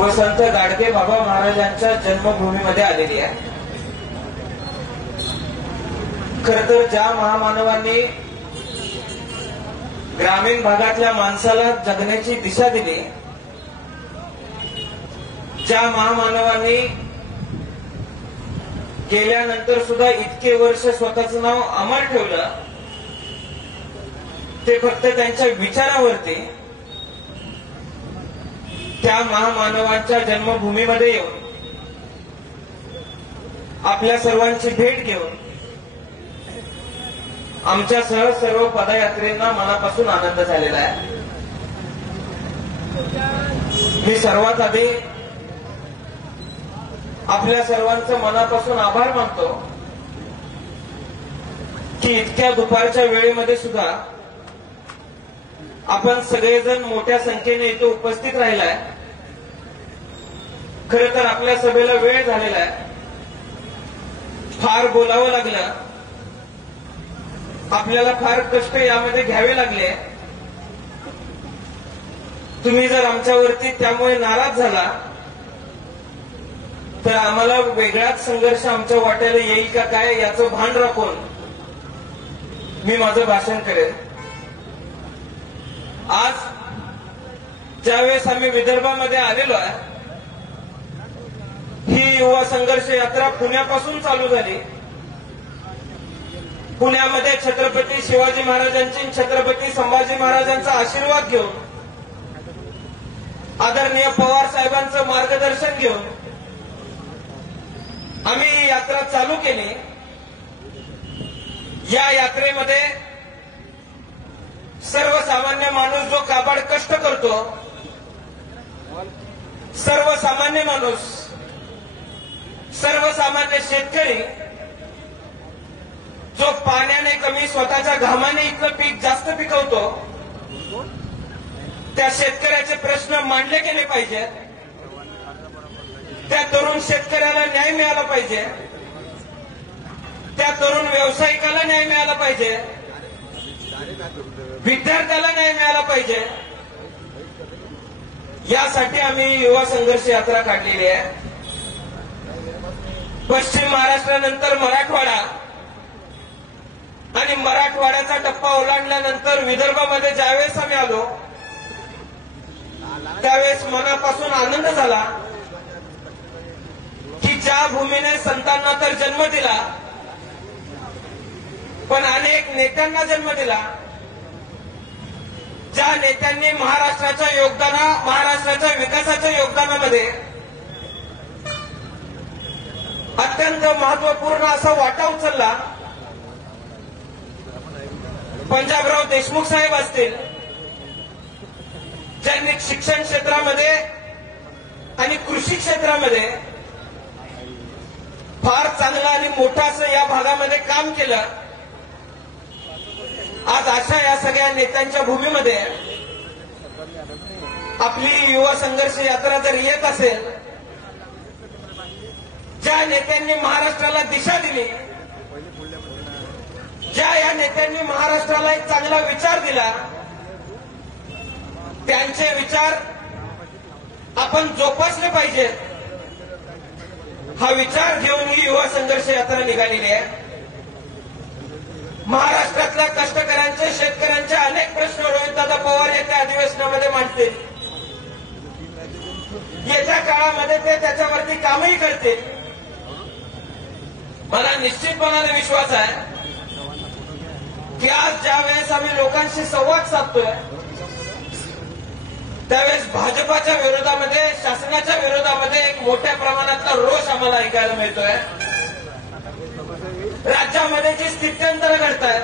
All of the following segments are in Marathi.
व संत गाडगे बाबा महाराजांच्या जन्मभूमीमध्ये आलेली आहे। खर तर ज्या महामानवांनी ग्रामीण भागातल्या माणसाला जगण्याची दिशा दिली, ज्या महामानवांनी गेल्यानंतर सुद्धा इतके वर्ष स्वतःचं नाव अमर ठेवलं, ते फक्त त्यांच्या विचारावरती त्या महामानवांच्या जन्मभूमीमध्ये येऊन आपल्या सर्वांची भेट घेऊन आमच्यासह सर्व पदयात्रेंना मनापासून आनंद झालेला आहे। मी सर्वात आधी आपल्या सर्वांचं मनापासून आभार मानतो की इतक्या दुपारच्या वेळेमध्ये सुद्धा आपण सगळेजण मोठ्या संख्येने इथे उपस्थित राहिलाय। खरं तर आपल्या सभेला वेळ झालेला आहे, फार बोलावं लागलं, आपल्याला फार कष्ट यामध्ये घ्यावे लागले। तुम्ही जर आमच्यावरती त्यामुळे नाराज झाला तर आम्हाला वेगळाच संघर्ष आमच्या वाट्याला येईल का काय याचं भान राखून मी माझं भाषण करेन। आज ज्यावेळेस आम्ही विदर्भामध्ये आलेलो आहे, ही युवा संघर्ष यात्रा पुण्यापासून चालू झाली। पुण्यामध्ये छत्रपती शिवाजी महाराजांची, छत्रपती संभाजी महाराजांचा आशीर्वाद घेऊन, आदरणीय पवार साहेबांचं मार्गदर्शन घेऊन आम्ही ही यात्रा चालू केली। या यात्रेमध्ये सर्वसामान्य माणूस जो काबाड कष्ट करतो, सर्वसामान्य माणूस, सर्वसामान्य शेतकरी जो पाण्याने कमी स्वतःच्या घामाने इथलं पीक जास्त पिकवतो, त्या शेतकऱ्याचे प्रश्न मांडले गेले पाहिजेत। त्या तरुण शेतकऱ्याला न्याय मिळाला पाहिजे, त्या तरुण व्यावसायिकाला न्याय मिळाला पाहिजे, विद्यार्थ्याला न्याय मिळाला पाहिजे। यासाठी आम्ही युवा संघर्ष यात्रा काढलेली आहे। पश्चिम महाराष्ट्रानंतर मराठवाडा आणि मराठवाड्याचा टप्पा ओलांडल्यानंतर विदर्भामध्ये ज्यावेळेस आम्ही आलो त्यावेळेस मनापासून आनंद झाला की ज्या भूमीने संतांना तर जन्म दिला, पण अनेक नेत्यांना जन्म दिला, ज्या नेत्यांनी महाराष्ट्राच्या विकासाच्या योगदानामध्ये अत्यंत महत्वपूर्ण असा वाटा उचलला। पंजाबराव देशमुख साहेब असतील, ज्यांनी शिक्षण क्षेत्रामध्ये आणि कृषी क्षेत्रामध्ये फार चांगलं आणि मोठं असं या भागामध्ये काम केलं। आज अशा या सगळ्या नेत्यांच्या भूमीमध्ये आपली युवा संघर्ष यात्रा जर येत असेल, ज्या नेत्यांनी महाराष्ट्राला दिशा दिली, ज्या या नेत्यांनी महाराष्ट्राला एक चांगला विचार दिला, त्यांचे विचार आपण जोपासले पाहिजेत। हा विचार घेऊन ही युवा संघर्ष यात्रा निघालेली आहे। महाराष्ट्रातल्या कष्टकऱ्यांचे, शेतकऱ्यांचे अनेक प्रश्न रोहितदादा पवार येत्या अधिवेशनामध्ये मांडतील। येत्या काळामध्ये ते त्याच्यावरती कामही करतील। मला निश्चितपणाने विश्वास आहे की आज ज्यावेळेस आम्ही लोकांशी संवाद साधतोय त्यावेळेस भाजपाच्या विरोधामध्ये, शासनाच्या विरोधामध्ये एक मोठ्या प्रमाणातला रोष आम्हाला ऐकायला मिळतोय। राज्यामध्ये जी स्थित्यंतर घडत आहे,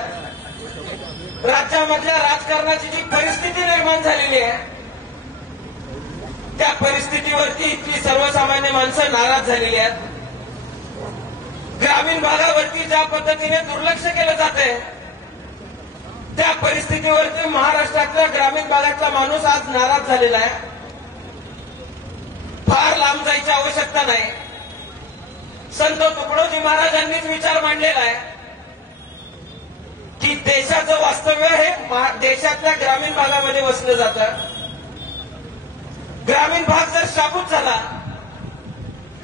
राज्यामधल्या राजकारणाची जी परिस्थिती निर्माण झालेली आहे, त्या परिस्थितीवरती इथली सर्वसामान्य माणसं नाराज झालेली आहेत। ग्रामीण भागावरती ज्या पद्धतीने दुर्लक्ष केलं जाते, त्या परिस्थितीवरती महाराष्ट्रातल्या ग्रामीण भागातला माणूस आज नाराज झालेला आहे। फार लांब जायची आवश्यकता नाही। संत तुकडोजी महाराजांनीच विचार मांडलेला आहे की देशाचं वास्तव्य हे देशातल्या ग्रामीण भागामध्ये वसलं जातं। ग्रामीण भाग जर शाबूत झाला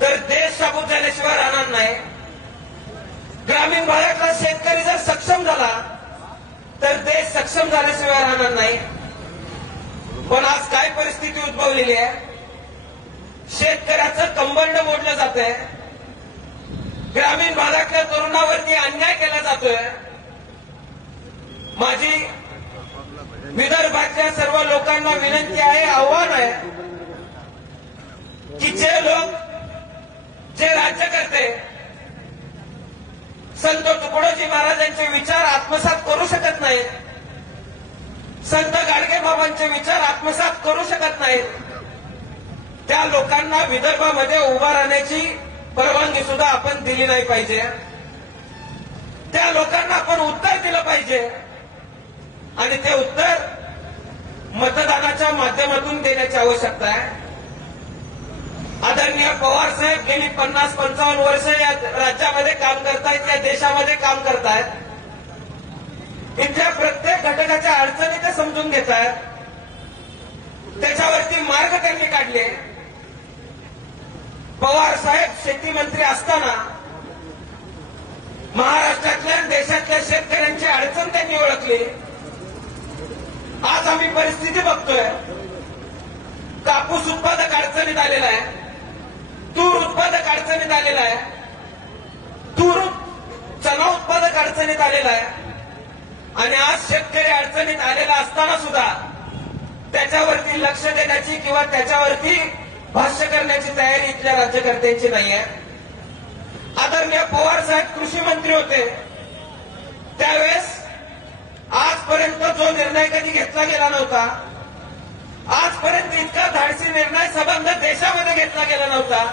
तर देश शाबूत झाल्याशिवाय राहणार नाही. ग्रामीण भागातला शेतकरी जर सक्षम झाला तर देश सक्षम झाल्याशिवाय राहणार नाही. पण आज काय परिस्थिती उद्भवलेली आहे, शेतकऱ्याचं कंबंड मोडलं जातंय, ग्रामीण भागातल्या तरुणावरती अन्याय केला जातोय. माझी विदर्भातल्या सर्व लोकांना विनंती आहे, आव्हान आहे की जे लोक जे राज्यकर्ते संत तुकडोजी महाराजांचे विचार आत्मसात करू शकत नाहीत, संत गाडगेबाबांचे विचार आत्मसात करू शकत नाहीत, त्या लोकांना विदर्भामध्ये उभा राहण्याची परवानगी सुद्धा आपण दिली नाही पाहिजे. त्या लोकांना आपण उत्तर दिलं पाहिजे आणि ते उत्तर मतदानाच्या माध्यमातून देण्याची आवश्यकता आहे. आदरणीय पवार साहेब गेली 50-55 वर्ष या राज्यामध्ये काम करतायत, या देशामध्ये काम करतायत. इथल्या प्रत्येक घटकाच्या अडचणी ते समजून घेत आहेत, त्याच्यावरती मार्ग त्यांनी काढले. पवार साहेब शेती मंत्री असताना महाराष्ट्रातल्या देशातल्या शेतकऱ्यांची अडचण त्यांनी ओळखली. आज आम्ही परिस्थिती बघतोय, कापूस उत्पादक अडचणीत आलेला आहे, तूर उत्पादक अडचणीत आलेला आहे, चणा उत्पादक अडचणीत आलेला आहे आणि आज शेतकरी अडचणीत आलेला असताना सुद्धा त्याच्यावरती लक्ष देण्याची किंवा त्याच्यावरती भाष्य करण्याची तयारी इथल्या राज्यकर्त्यांची नाहीये. आदरणीय पवार साहेब कृषी मंत्री होते त्यावेळेस आजपर्यंत जो निर्णय कधी घेतला गेला नव्हता, आजपर्यंत इतका धाडसी निर्णय संबंध देशामध्ये घेतला गेला नव्हता.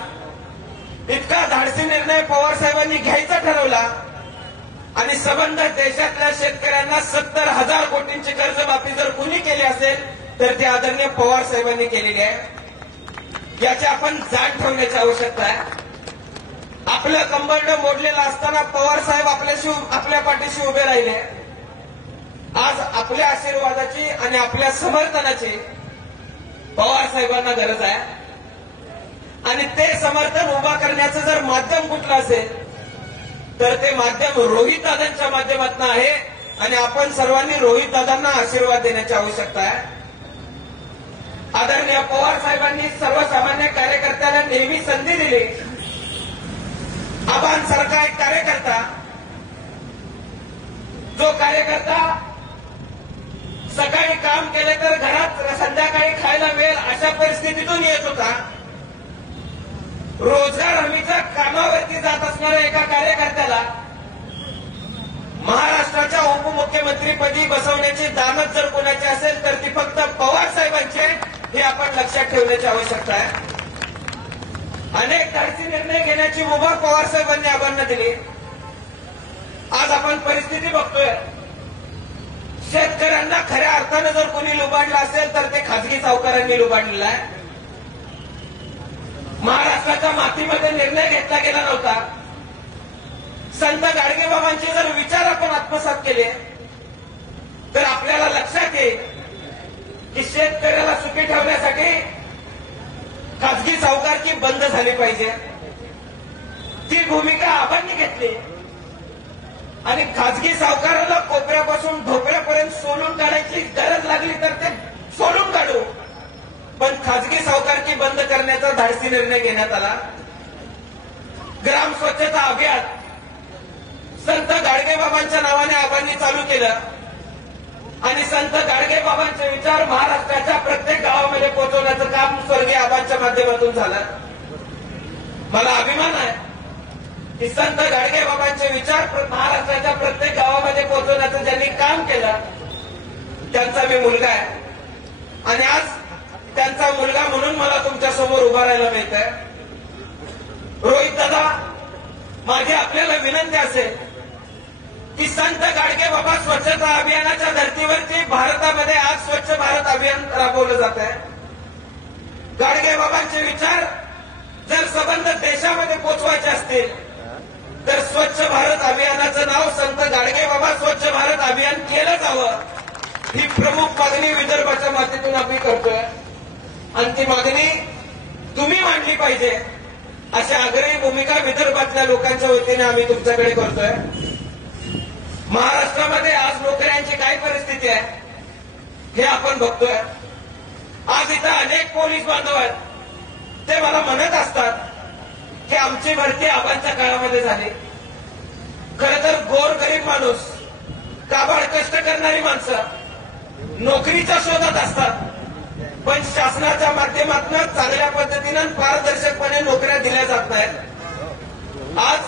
इतका धाडसी निर्णय पवार साहेबांनी घ्यायचा ठरवला आणि संबंध देशातल्या शेतकऱ्यांना 70,000 कोटींची कर्जमाफी जर कुणी केली असेल तर ती आदरणीय पवार साहेबांनी केलेली आहे. याची आपण जाण ठेवण्याची आवश्यकता आहे. आपलं कंबरड मोडलेलं असताना पवार साहेब आपल्या पाठीशी उभे राहिले. आज आपल्या आशीर्वादाची आणि आपल्या समर्थनाची पवार साहेबांना गरज आहे आणि ते समर्थन उभा करण्याचं जर माध्यम कुठलं असेल तर ते माध्यम रोहित दादांच्या माध्यमातून आहे आणि आपण सर्वांनी रोहित दादांना आशीर्वाद देण्याची आवश्यकता आहे. आदरणीय पवार साहेबांनी सर्वसामान्य कार्यकर्त्याला नेहमी संधी दिली. आबांसारखा एक कार्यकर्ता, जो कार्यकर्ता सकाळी काम केले तर घरात संध्याकाळी खायला मिळेल अशा परिस्थितीतून येत होता, रोजगार हमीच्या कामावरती जात असणाऱ्या एका कार्यकर्त्याला महाराष्ट्राच्या उपमुख्यमंत्रीपदी बसवण्याची दानत जर कोणाची असेल तर ती फक्त पवार साहेबांची, हे आपण लक्षात ठेवण्याची आवश्यकता आहे. अनेक धाडसी निर्णय घेण्याची मुभा पवार साहेबांनी आबांना दिली. आज आपण परिस्थिती बघतोय, शेतकऱ्यांना खऱ्या अर्थानं जर कोणी लुबाडलं असेल तर ते खासगी सावकारांनी लुबाडलेलं आहे. महाराष्ट्राच्या मातीमध्ये निर्णय घेतला गेला नव्हता. संत गाडगेबाबांचे जर विचार आपण आत्मसात केले तर आपल्याला लक्षात येईल की शेतकऱ्याला सुखी ठेवण्यासाठी खासगी सावकारकी बंद झाली पाहिजे. ती भूमिका आबांनी घेतली आणि खासगी सावकाराला कोपऱ्यापासून ढोपऱ्यापर्यंत सोलून काढायची गरज लागली तर ते सोलून काढू, पण खासगी सावकारकी बंद करण्याचा धाडसी निर्णय घेण्यात आला. ग्राम स्वच्छता अभियान संत गाडगेबाबांच्या नावाने आबांनी चालू केलं आणि संत गाडगेबाबांचे विचार महाराष्ट्राच्या प्रत्येक गावामध्ये पोहोचवण्याचं काम स्वर्गीय आबांच्या माध्यमातून झालं. मला अभिमान आहे की संत गाडगेबाबांचे विचार महाराष्ट्राच्या प्रत्येक गावामध्ये पोहोचवण्याचं ज्यांनी काम केलं त्यांचा मी मुलगा आहे आणि आज त्यांचा मुलगा म्हणून मला तुमच्या समोर उभा राहायला मिळतंय. रोहित दादा, माझी आपल्याला विनंती असेल की संत गाडगेबाबा स्वच्छता अभियानाच्या धर्तीवरती भारतामध्ये आज स्वच्छ भारत अभियान राबवलं जात आहे. गाडगेबाबांचे विचार जर संबंध देशामध्ये पोचवायचे असतील तर स्वच्छ भारत अभियानाचं नाव संत गाडगेबाबा स्वच्छ भारत अभियान केलं जावं, ही प्रमुख मागणी विदर्भाच्या मातीतून आम्ही करतोय. आणि ती मागणी तुम्ही मांडली पाहिजे अशी आग्रही भूमिका विदर्भातल्या लोकांच्या वतीने आम्ही तुमच्याकडे करतोय. महाराष्ट्रामध्ये आज नोकऱ्यांची काय परिस्थिती आहे हे आपण बघतोय. आज इथं अनेक पोलीस बांधव आहेत, ते मला म्हणत असतात की आमची भरती आबांच्या काळामध्ये झाली. खरं तर गोरगरीब माणूस, काबाड कष्ट करणारी माणसं नोकरीच्या शोधात असतात, पण शासनाच्या माध्यमातून चांगल्या पद्धतीनं पारदर्शकपणे नोकऱ्या दिल्या जात नाहीत. आज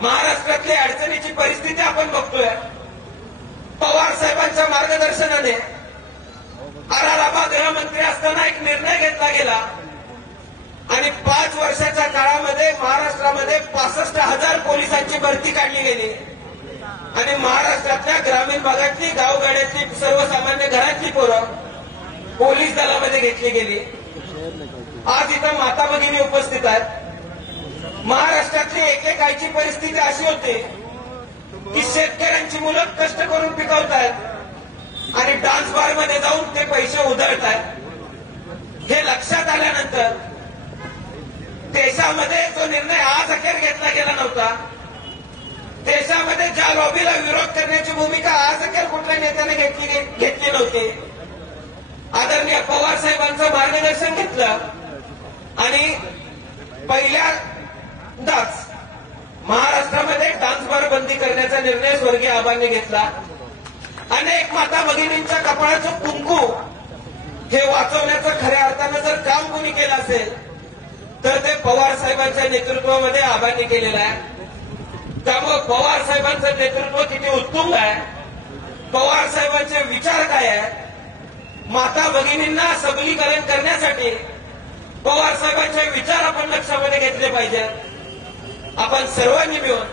महाराष्ट्रातली अडचणीची परिस्थिती आपण बघतोय. पवार साहेबांच्या मार्गदर्शनाने आराराबा गृहमंत्री असताना एक निर्णय घेतला गेला आणि 5 वर्षाच्या काळामध्ये महाराष्ट्रामध्ये 65,000 पोलिसांची भरती काढली गेली आणि महाराष्ट्रातल्या ग्रामीण भागातली, गावगाड्यातली, सर्वसामान्य घरातली पोरं पोलीस दलामध्ये घेतली गेली. आज इथं माता भगिनी उपस्थित आहेत. महाराष्ट्रातली एकेकाळची परिस्थिती अशी होती की शेतकऱ्यांची मुलं कष्ट करून पिकवतायत आणि डान्स बार मध्ये जाऊन ते पैसे उधळतायत. हे लक्षात आल्यानंतर देशामध्ये जो निर्णय आज अखेर घेतला गेला नव्हता, देशामध्ये ज्या लॉबीला विरोध करण्याची भूमिका आज अखेर कुठल्या नेत्याने घेतली नव्हती, आदरणीय पवार साहेबांचं मार्गदर्शन घेतलं आणि पहिल्यांदाच महाराष्ट्रामध्ये डान्स बार बंदी करण्याचा निर्णय स्वर्गीय आबांनी घेतला. अनेक माता भगिनींच्या कपाळाचं कुंकू हे वाचवण्याचं खऱ्या अर्थानं जर काम कोणी केलं असेल तर ते पवार साहेबांच्या नेतृत्वामध्ये आबांनी केलेलं आहे. त्यामुळे पवार साहेबांचं नेतृत्व किती उत्तुंग आहे, पवार साहेबांचे विचार काय आहे, माता भगिनींना सबलीकरण करण्यासाठी पवार साहेबांचे विचार आपण लक्षामध्ये घेतले पाहिजेत. आपण सर्वांनी मिळून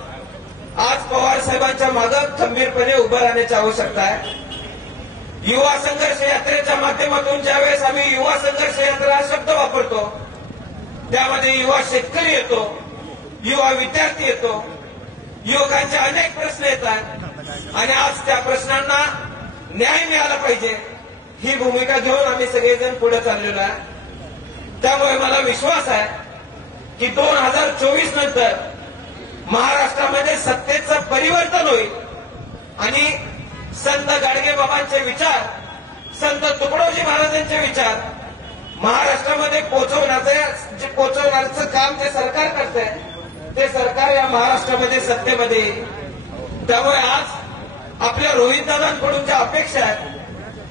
आज पवार साहेबांच्या मागे खंबीरपणे उभं राहण्याची आवश्यकता आहे. युवा संघर्ष यात्रेच्या माध्यमातून ज्यावेळेस आम्ही युवा संघर्ष यात्रा हा शब्द वापरतो, त्यामध्ये युवा शेतकरी येतो, युवा विद्यार्थी येतो, युवकांचे अनेक प्रश्न येतात आणि आज त्या प्रश्नांना न्याय मिळाला पाहिजे ही भूमिका घेऊन आम्ही सगळेजण पुढे चाललेलो आहे. त्यामुळे मला विश्वास आहे की 2024 नंतर महाराष्ट्रामध्ये सत्तेचं परिवर्तन होईल आणि संत गाडगेबाबांचे विचार, संत तुकडोजी महाराजांचे विचार महाराष्ट्रामध्ये पोहोचवण्याचं काम जे सरकार करतंय ते सरकार या महाराष्ट्रामध्ये सत्तेमध्ये येईल. त्यामुळे आज आपल्या रोहितदादांकडून ज्या अपेक्षा आहेत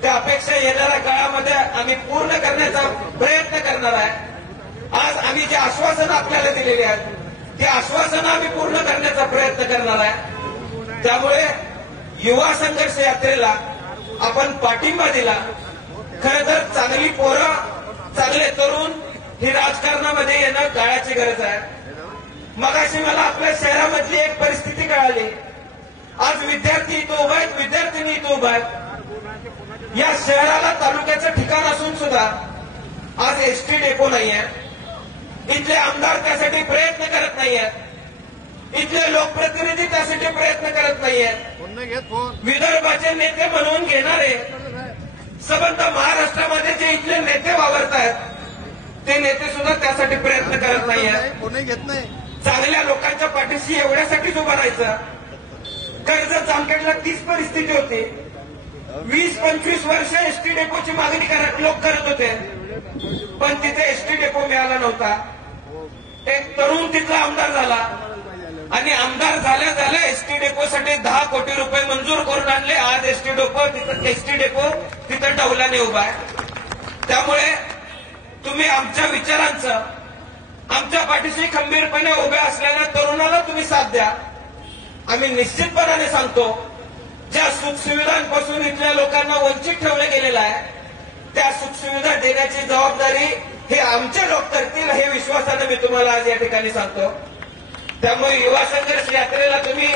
त्या अपेक्षा येणाऱ्या काळामध्ये आम्ही पूर्ण करण्याचा प्रयत्न करणार आहे. आज आम्ही जे आश्वासनं आपल्याला दिलेली आहेत ती आश्वासनं आम्ही पूर्ण करण्याचा प्रयत्न करणार आहे. त्यामुळे युवा संघर्ष यात्रेला आपण पाठिंबा दिला. खरं तर चांगली पोरं, चांगले तरुण ही राजकारणामध्ये येणं काळाची गरज आहे. मगाशी मला आपल्या शहरामधली एक परिस्थिती कळाली. आज विद्यार्थी इथं उभा आहेत, विद्यार्थिनी इथं उभा आहेत. या शहराला तालुक्याचं ठिकाण असून सुद्धा आज एसटी डेपो नाही आहे. इथले आमदार त्यासाठी प्रयत्न करत नाहीयेत, इथले लोकप्रतिनिधी त्यासाठी प्रयत्न करत नाहीयेत. विदर्भाचे नेते म्हणून घेणारे संबंध महाराष्ट्रामध्ये जे इथले नेते वावरत आहेत ते नेते सुद्धा त्यासाठी प्रयत्न करत नाहीयेत. चांगल्या लोकांच्या पाठीशी एवढ्यासाठीच उभं राहायचं. कर्जत जामखेडला तीच परिस्थिती होती. 20-25 वर्ष एसटी डेपोची मागणी लोक करत होते, पण तिथे एसटी डेपो मिळाला नव्हता. एक तरुण तिथला आमदार झाला आणि आमदार झाल्या एसटी डेपोसाठी 10 कोटी रुपये मंजूर करून आणले. आज एसटी डेपो तिथं डौलाने उभा आहे. त्यामुळे तुम्ही आमच्या विचारांचं, आमच्या पाठीशी खंबीरपणे उभे असलेल्या तरुणाला तुम्ही साथ द्या. आम्ही निश्चितपणाने सांगतो, ज्या सुखसुविधांपासून इथल्या लोकांना वंचित ठेवलं गेलेलं आहे त्या सुखसुविधा देण्याची जबाबदारी हे आमचे लोक करतील हे विश्वासाने मी तुम्हाला आज या ठिकाणी सांगतो. त्यामुळे युवा संघर्ष यात्रेला तुम्ही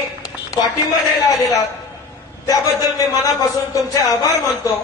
पाठिंबा द्यायला आलेला त्याबद्दल मी मनापासून तुमचे आभार मानतो.